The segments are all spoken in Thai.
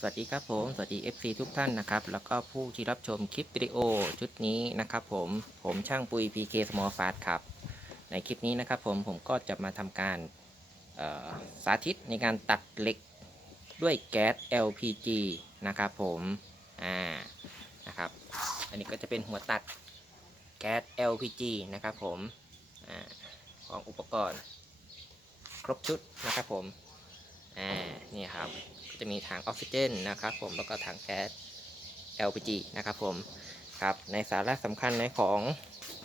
สวัสดีครับผม สวัสดี FC ทุกท่านนะครับ แล้วก็ผู้ที่รับชมคลิปวิดีโอชุดนี้นะครับผม ผมช่างปุย PK Small Fast ครับ ในคลิปนี้นะครับผม ผมก็จะมาทำการสาธิตในการตัดเหล็กด้วยแก๊ส LPG นะครับผม อ่า นะครับ อันนี้ก็จะเป็นหัวตัดแก๊ส LPG นะครับผม อ่า ของอุปกรณ์ ครบชุดนะครับผม อ่านี่ครับจะมีถังออกซิเจนนะครับผมแล้วก็ถังแก๊ส LPG นะครับผมครับในสาระสำคัญในของ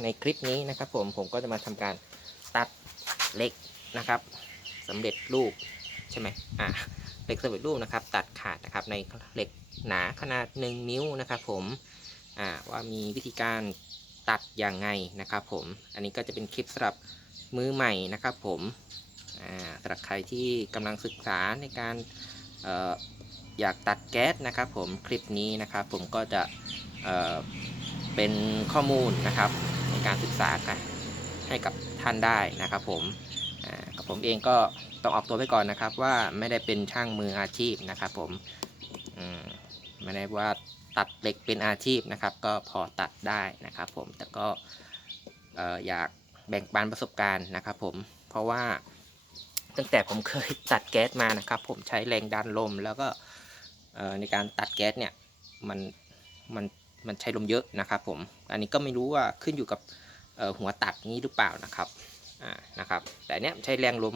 ในคลิปนี้นะครับผมผมก็จะมาทำการตัดเหล็กนะครับสำเร็จรูปใช่ไหมอ่าเหล็กสำเร็จรูปนะครับ ตัดขาดนะครับในเหล็กหนาขนาด 1 นิ้วนะครับผมอ่าว่ามีวิธีการตัดอย่างไงนะครับผมอันนี้ก็จะเป็นคลิปสำหรับมือใหม่นะครับผม สำหรับใครที่กำลังศึกษาในการอออยากตัดแก๊สนะครับ ผมคลิปนี้นะครับผมก็จะเเป็นข้อมูลนะครับในการศึกษากันให้กับท่านได้นะครับ ผมกับผมเองก็ต้องออกตัวไว้ก่อนนะครับ ว่าไม่ได้เป็นช่างมืออาชีพนะครับผมมไม่ได้ว่าตัดเหล็กเป็นอาชีพนะครับ ก็พอตัดได้นะครับ ผมแต่ก็เอ่ออยากแบ่งปันประสบการณ์นะครับ ผมเพราะว่า ตั้งแต่ผมเคยตัดแก๊สมานะครับ ผมใช้แรงดันลมแล้วก็ในการตัดแก๊สเนี่ยมันมันมันใช้ลมเยอะนะครับ ผม อันนี้ก็ไม่รู้ว่าขึ้นอยู่กับหัวตัดนี้หรือเปล่านะครับอ่านะครับ แต่เนี้ยใช้แรงลม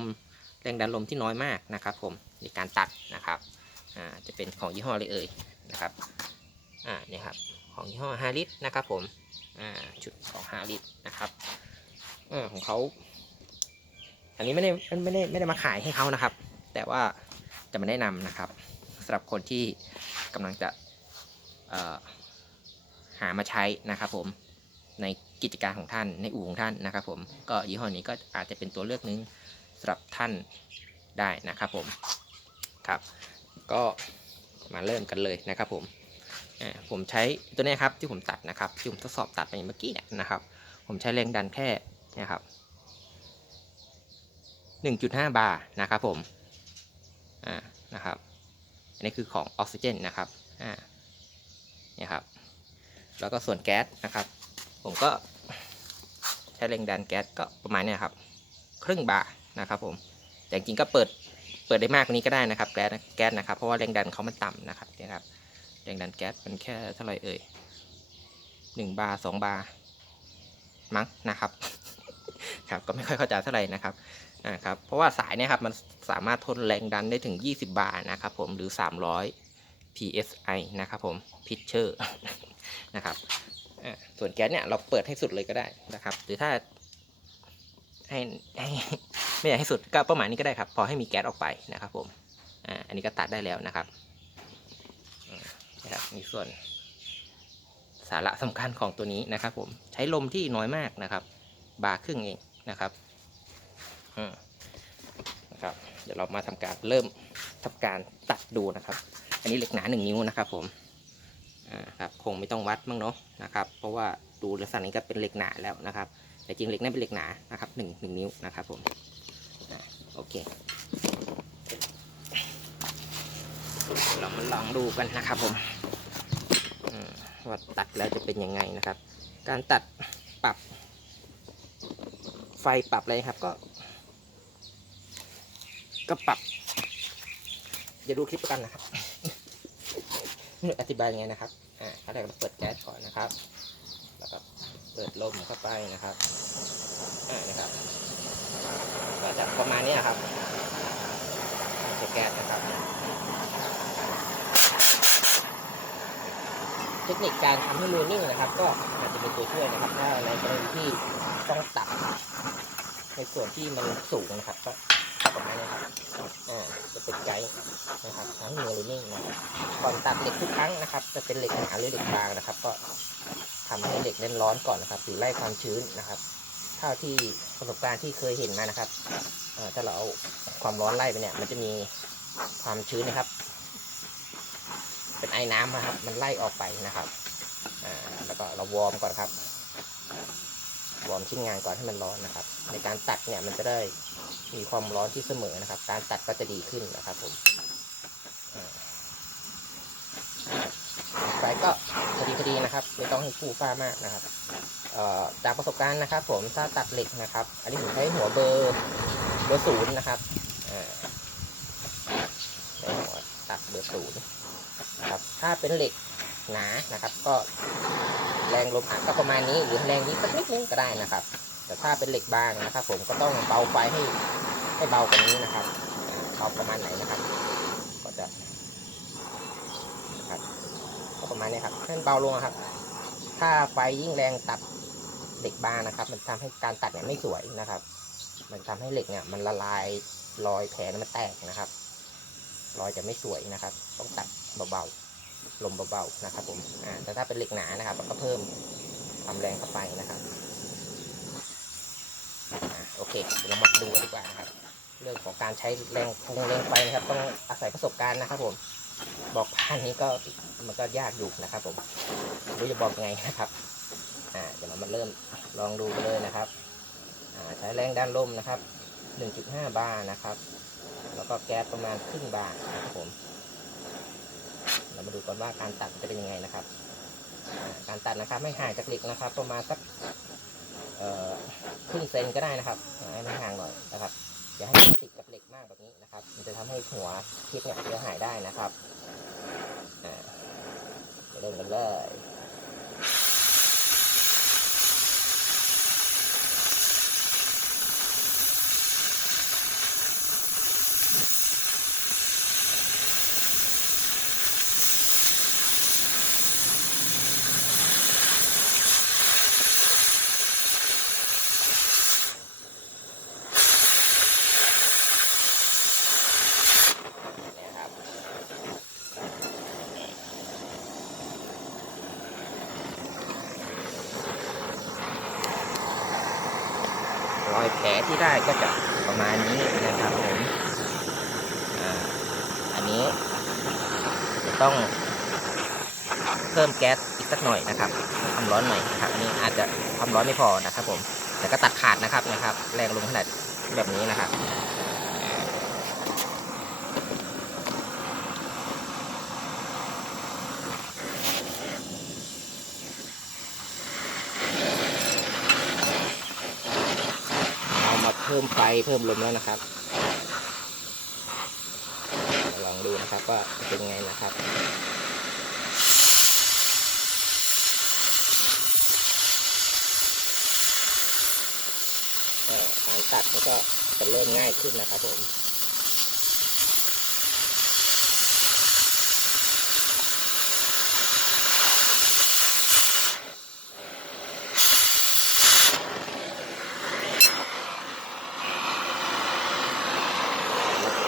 แรงดันลมที่น้อยมากนะครับ ผมในการตัดนะครับอ่าจะเป็นของยี่ห้ออะไรเอ่ยนะครับอ่านี่ครับของยี่ห้อฮาริสนะครับ ผมอ่าชุดของฮาริสนะครับของเขา อันนี้ไม่ได้ไม่ได้ไม่ได้มาขายให้เขานะครับ แต่ว่าจะมาแนะนำนะครับสำหรับคนที่กำลังจะหามาใช้นะครับผมในกิจการของท่านในอู่ของท่านนะครับ ผมก็ยี่ห้อนี้ก็อาจจะเป็นตัวเลือกหนึงสำหรับท่านได้นะครับผมครับ ก็มาเริ่มกันเลยนะครับผมผมใช้ตัวนี้ครับที่ผมตัดนะครับที่ผมทดสอบตัดไปเมื่อกี้เนี่ยนะครับ ผมใช้แรงดันแค่นะครับ 1.5 บาร์นะครับผมอ่านะครับอันนี้คือของออกซิเจนนะครับอ่าเนี่ยครับ แล้วก็ส่วนแก๊สนะครับ ผมก็ใช้แรงดันแก๊สก็ประมาณนี้ครับ ครึ่งบาร์นะครับผมแต่จริงก็เปิดเปิดได้มากกว่านี้ก็ได้นะครับแก๊สแก๊สนะครับเพราะว่าแรงดันเขามันต่ำนะครับเนี่ยครับแรงดันแก๊สมันแค่เท่าไหร่เอ่ยหนึ่งบาร์สองบาร์มั้งนะครับ ครับก็ไม่ค่อยเข้าใจเท่าไหร่นะครับอ่าครับเพราะว่าสายเนี่ยครับมันสามารถทนแรงดันได้ถึง 20 บาร์นะครับผมหรือ 300 psi นะครับผมพิชเชอร์นะครับอ่าส่วนแก๊สเนี่ยเราเปิดให้สุดเลยก็ได้นะครับ หรือถ้าให้ให้ไม่อยากให้สุดก็ประมาณนี้ก็ได้ครับ พอให้มีแก๊สออกไปนะครับผมอ่าอันนี้ก็ตัดได้แล้วนะครับนะครับมีส่วนสาระสำคัญของตัวนี้นะครับผมใช้ลมที่น้อยมากนะครับ บาร์ครึ่งเอง นะครับนะครับ เดี๋ยวเรามาทำการเริ่มทำการตัดดูนะครับ อันนี้เหล็กหนาหนึ่งนิ้วนะครับผมอ่าครับคงไม่ต้องวัดมั้งเนาะนะครับ เพราะว่าดูลักษณะนี้ก็เป็นเหล็กหนาแล้วนะครับ แต่จริงเหล็กนั่นเป็นเหล็กหนานะครับหนึ่งหนึ่งนิ้วนะครับผมโอเค เรามาลองดูกันนะครับผมว่าตัดแล้วจะเป็นยังไงนะครับ การตัดปรับ ฟปรับเลยครับก็ ก็ปรับอย่าดูคลิปกันนะครับอธิบายยังไงนะครับอ่าขั้นแรกเราเปิดแก๊สก่อนนะครับ แล้วก็เปิดลมเข้าไปนะครับอ่านะครับก็จะประมาณนี้ครับใช้แก๊สนะครับ เทคนิคการทำให้มือนิ่งนะครับ ก็อาจจะเป็นตัวช่วยนะครับ ถ้าในกรณีที่ ต้องตัดในส่วนที่มันสูงนะครับก็ประมาณนี้ครับอ่าจะเป็นไกด์นะครับทั้งมือหรือนิ่งนะครับก่อนตัดเหล็กทุกครั้งนะครับ จะเป็นเหล็กหนาหรือเหล็กบางนะครับ ก็ทำให้เหล็กเน้นร้อนก่อนนะครับหรือไล่ความชื้นนะครับเท่าที่ประสบการณ์ที่เคยเห็นมานะครับถ้าเราเอาความร้อนไล่ไปเนี่ย มันจะมีความชื้นนะครับ เป็นไอ้น้ำนะครับ มันไล่ออกไปนะครับ อ่า แล้วก็เราวอร์มก่อนครับ วอร์มชิ้นงานก่อนให้มันร้อนนะครับ ในการตัดเนี่ยมันจะได้มีความร้อนที่เสมอนะครับ การตัดก็จะดีขึ้นนะครับผมไฟก็พอดีพอดีนะครับ ไม่ต้องให้ฟูฟ้ามากนะครับจากประสบการณ์นะครับ ผมถ้าตัดเหล็กนะครับ อันนี้ผมใช้หัวเบอร์เบอร์ศูนย์นะครับตัดเบอร์ศูนย์ครับ ถ้าเป็นเหล็กหนานะครับ ก็ แรงลมอัดก็ประมาณนี้หรือแรงนี้สักนิดนึงก็ได้นะครับ แต่ถ้าเป็นเหล็กบางนะครับ ผมก็ต้องเบาไฟให้ให้เบากว่านี้นะครับเบาประมาณไหนนะครับ ก็จะครับก็ประมาณนี้ครับให้มันเบาลงครับ ถ้าไฟยิ่งแรงตัดเหล็กบางนะครับ มันทำให้การตัดเนี่ยไม่สวยนะครับ มันทำให้เหล็กเนี่ย มันละลายรอยแผลมันแตกนะครับรอยจะไม่สวยนะครับ ต้องตัดเบาๆ ลมเบาๆนะครับผมอ่าแต่ถ้าเป็นเหล็กหนานะครับเราก็เพิ่มความแรงเข้าไปนะครับอ่าโอเคเดี๋ยวเรามาดูกันดีกว่านะครับเรื่องของการใช้แรงพงแรงไฟนะครับ ต้องอาศัยประสบการณ์นะครับผมบอกผ่านนี้ก็มันก็ยากอยู่นะครับ ผมไม่รู้จะบอกยังไงนะครับอ่าเดี๋ยวเรามาเริ่มลองดูกันเลยนะครับอ่าใช้แรงด้านลมนะครับ 1.5 บาร์นะครับ แล้วก็แก๊สประมาณครึ่งบาร์นะครับผม เรามาดูกันว่าการตัดจะเป็นยังไงนะครับ การตัดนะครับไม่ห่างจากเหล็กนะครับ ประมาณสักครึ่งเซนก็ได้นะครับอ่าให้มันห่างหน่อยนะครับอย่าให้มันติดกับเหล็กมากแบบนี้นะครับ มันจะทำให้หัวคลิปเนี่ยเสียหายได้นะครับเริ่มกันเลยครับรอยแผลที่ได้ ก็จะประมาณนี้นะครับผมอันนี้จะต้องเพิ่มแก๊สอีกสักหน่อยนะครับความร้อนหน่อยนะครับอันนี้อาจจะความร้อนไม่พอนะครับผมแต่ก็ตัดขาดนะครับนะครับ แรงลงขนาดแบบนี้นะครับ เอามาเพิ่มไฟเพิ่มลมแล้วนะครับลองดูนะครับว่าเป็นไงนะครับการตัดมันก็จะเริ่มง่ายขึ้นนะครับผม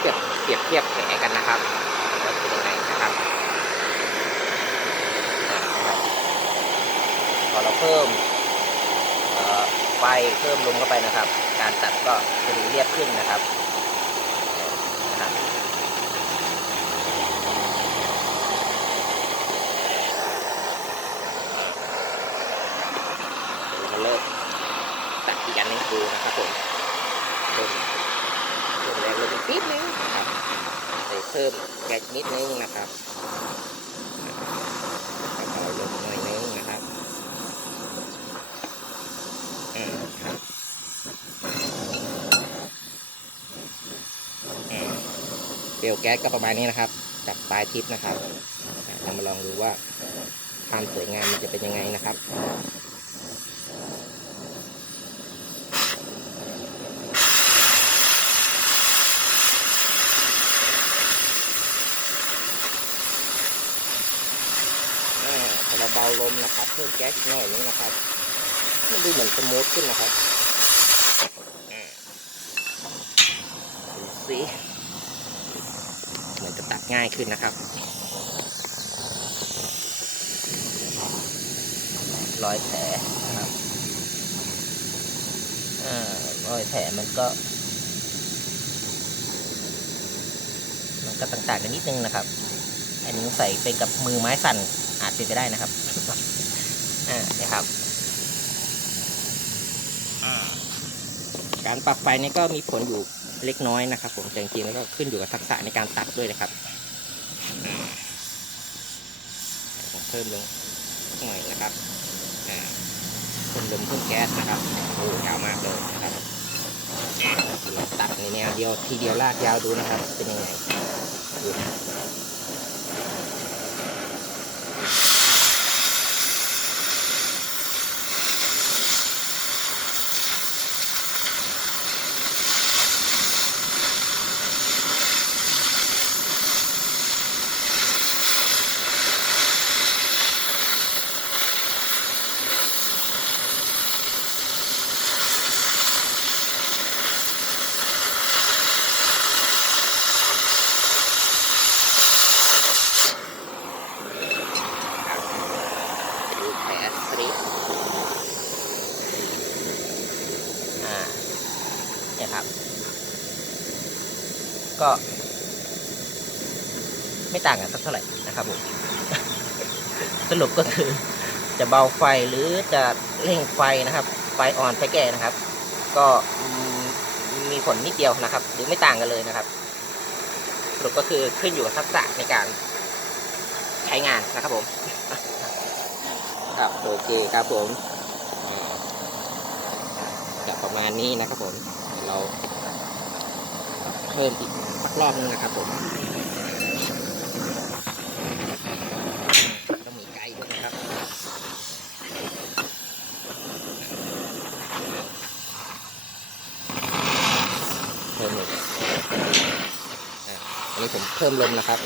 เปรียบเปรียบเทียบแผลกันนะครับว่าเป็นยังไงนะครับอ่านะครับ พอเราเพิ่มเอ่อไฟเพิ่มลมเข้าไปนะครับ การตัดก็จะดูเรียบขึ้นนะครับนะครับเดี๋ยวมาเริ่มตัดอีกอันหนึงดูนะครับผมเพิ่มเพิ่มแรงลมอีกนิดนึงนะครับใส่เพิ่มแก๊สนิดนึงนะครับเอาลงหน่อยนึงนะครับ อืมครับอืมเปลว แก๊สก็ประมาณนี้นะครับ จากปลายทิพย์นะครับเรามาลองดูว่าความสวยงามมันจะเป็นยังไงนะครับพอเราเบาลมนะครับ เพิ่มแก๊สอีกหน่อยนึงนะครับมันดูเหมือนสมูทขึ้นนะครับดูสิเหมือนจะตัด ง่ายขึ้นนะครับรอยแผลนะครับอ่ารอยแผลมันก็ มันก็ต่างๆกันนิดนึงนะครับ อันนี้ใส่ไปกับมือไม้สั่นอาจเป็นไปได้นะครับอ่านี่ยครับอ่าการปรับไฟนี่ก็มีผลอยู่เล็กน้อยนะครับ ผมแต่จริงๆแล้วก็ขึ้นอยู่กับทักษะในการตัดด้วยนะครับอ่าผม เพิ่มลงหน่อยนะครับเพิ่มลมเพิ่มแก๊สนะครับโอ้ยาวมากเลยนะครับตัดในแนวเดียวทีเดียวลากยาวดูนะครับ เป็นยังไงดูนะดูแผลสลิปอ่า เนี่ยครับ ก็ ไม่ต่างกันสักเท่าไหร่นะครับผมสรุปก็คือจะเบาไฟหรือจะเร่งไฟนะครับ ไฟอ่อนไฟแก่นะครับ ก็มีผลนิดเดียวนะครับ หรือไม่ต่างกันเลยนะครับ สรุปก็คือขึ้นอยู่กับทักษะในการใช้งานนะครับผมครับโอเคครับผมจะประมาณนี้นะครับผมเรา เพิ่มอีกสักรอบนึงนะครับผมต้องมีไกด์ด้วยนะครับเพิ่มลมอะอันนี้ผมเพิ่มลมนะครับ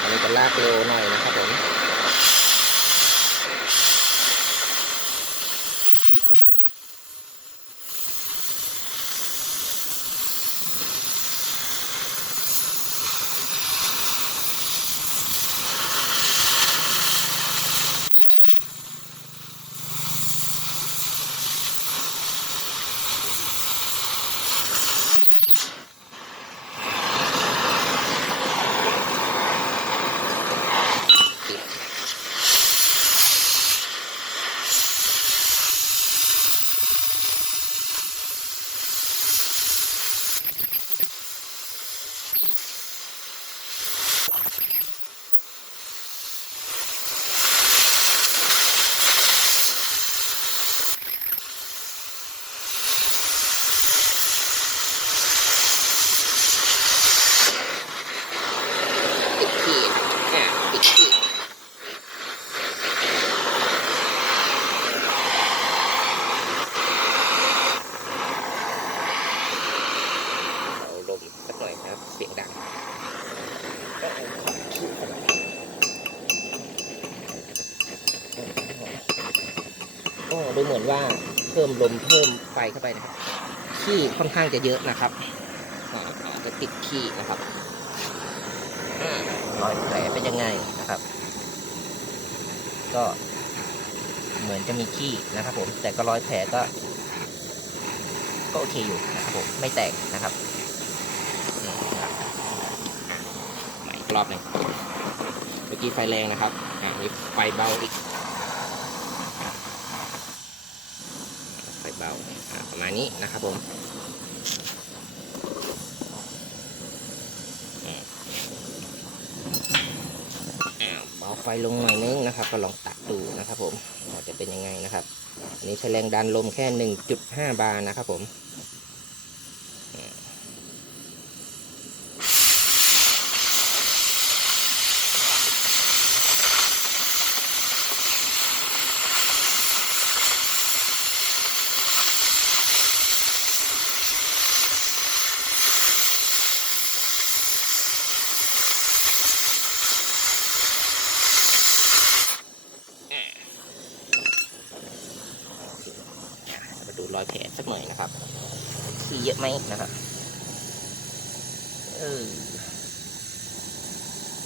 อันนี้จะลากเร็วหน่อยนะครับผม สักหน่อยนะครับเสียงดังก็ดูเหมือนว่าเพิ่มลมเพิ่มไฟเข้าไปนะครับ ขี้ค่อนข้างจะเยอะนะครับจะติดขี้นะครับรอยแผลเป็นยังไงนะครับ ก็เหมือนจะมีขี้นะครับผม แต่ก็รอยแผลก็ ก็โอเคอยู่นะครับผม ไม่แตกนะครับอืมครับมาอีก รอบหนึ่งเมื่อกี้ไฟแรงนะครับอ่านี่ไฟเบาอีก ไฟเบาประมาณนี้นะครับผมเบาไฟลงหน่อยนึงนะครับ ก็ลองตัดดูนะครับผมจะเป็นยังไงนะครับ อันนี้ใช้แรงดันลมแค่ 1.5 บาร์นะครับผมอ่าอ่าอ่ามาดูรอยแผล สักหน่อยนะครับขี้เยอะไหมนะครับเออ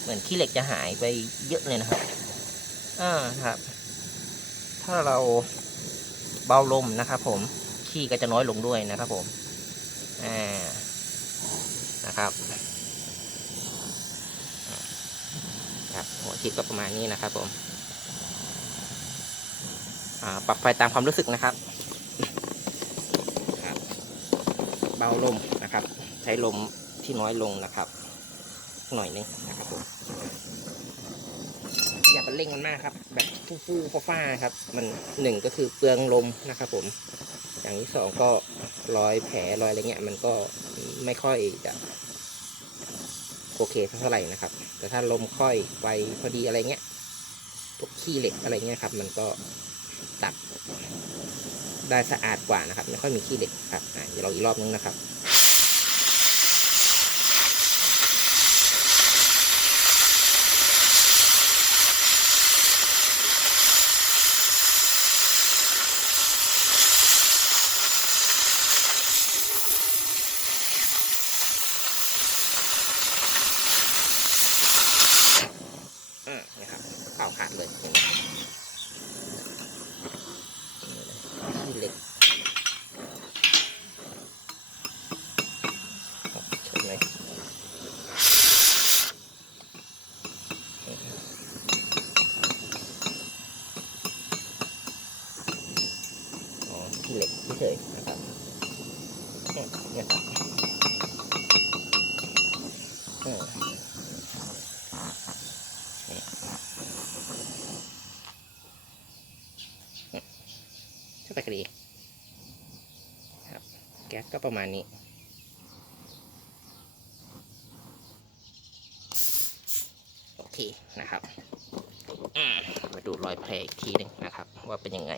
เหมือนขี้เหล็กจะหายไปเยอะเลยนะครับอ่าครับ ถ้าเราเบาลมนะครับผมขี้ก็จะน้อยลงด้วยนะครับผมอ่านะครับครับหัวคลิปก็ประมาณนี้นะครับผมอ่าปรับไฟตามความรู้สึกนะครับ เบาลมนะครับ ใช้ลมที่น้อยลงนะครับ หน่อยนึงนะครับผมอย่าไปเร่งมันมากครับ แบบฟู่ๆฟ้าๆครับ มันหนึ่งก็คือเปลืองลมนะครับผมอย่างที่สองก็รอยแผลรอยอะไรเงี้ยมันก็ไม่ค่อยจะโอเคเท่าไหร่นะครับ แต่ถ้าลมค่อยไวพอดีอะไรเงี้ยพวกขี้เหล็กอะไรเงี้ยครับ มันก็ตัด ได้สะอาดกว่านะครับ ไม่ค่อยมีขี้เหล็กครับเดี๋ยวเราอีกรอบนึงนะครับอืมนะครับเป่าขาดเลย อย่างนี้ขี้เหล็กใช่ไหมอ๋อขี้เหล็กเฉยๆนะครับอืมนะครับอืม ช่วย ไปกระดีครับแก๊สก็ประมาณนี้ โอเคนะครับมาดูรอยแผลอีกทีหนึ่งนะครับ ว่าเป็นยังไง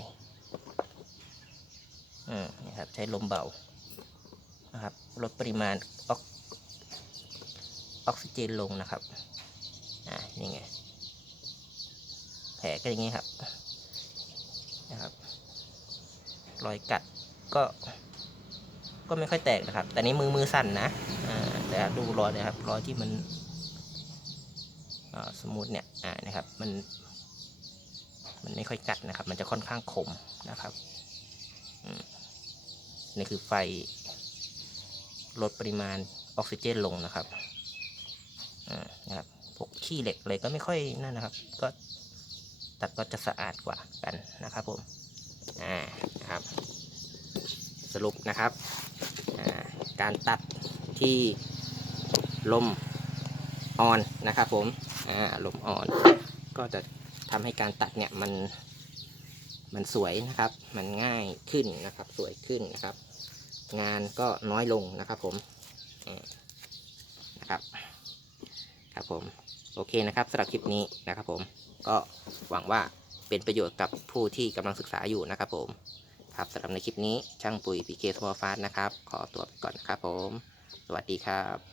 อืมนี่ครับใช้ลมเบานะครับลดปริมาณออกออกซิเจนลงนะครับ อ่านี่ไง แผลก็อย่างนี้ครับ รอยกัดก็ก็ไม่ค่อยแตกนะครับ แต่นี้มือมือสั่นนะแต่ดูรอยนะครับ รอยที่มันสมมุติเนี่ยอ่านะครับ มัน มันไม่ค่อยกัดนะครับ มันจะค่อนข้างคมนะครับนี่คือไฟลดปริมาณออกซิเจนลงนะครับนะครับพวกขี้เหล็กอะไรก็ไม่ค่อยนั่นนะครับ ก็ตัดก็จะสะอาดกว่ากันนะครับผม นะครับสรุปนะครับการตัดที่ลมอ่อนนะครับผมลมอ่อน ก็จะทำให้การตัดเนี่ยมันมันสวยนะครับ มันง่ายขึ้นนะครับ สวยขึ้นนะครับ งานก็น้อยลงนะครับผมนะครับครับผมโอเคนะครับสำหรับคลิปนี้นะครับผมก็หวังว่า เป็นประโยชน์กับผู้ที่กำลังศึกษาอยู่นะครับผม ครับสำหรับในคลิปนี้ช่างปุ๋ยพีเคสมอลฟาสนะครับ ขอตัวไปก่อนนะครับผม สวัสดีครับ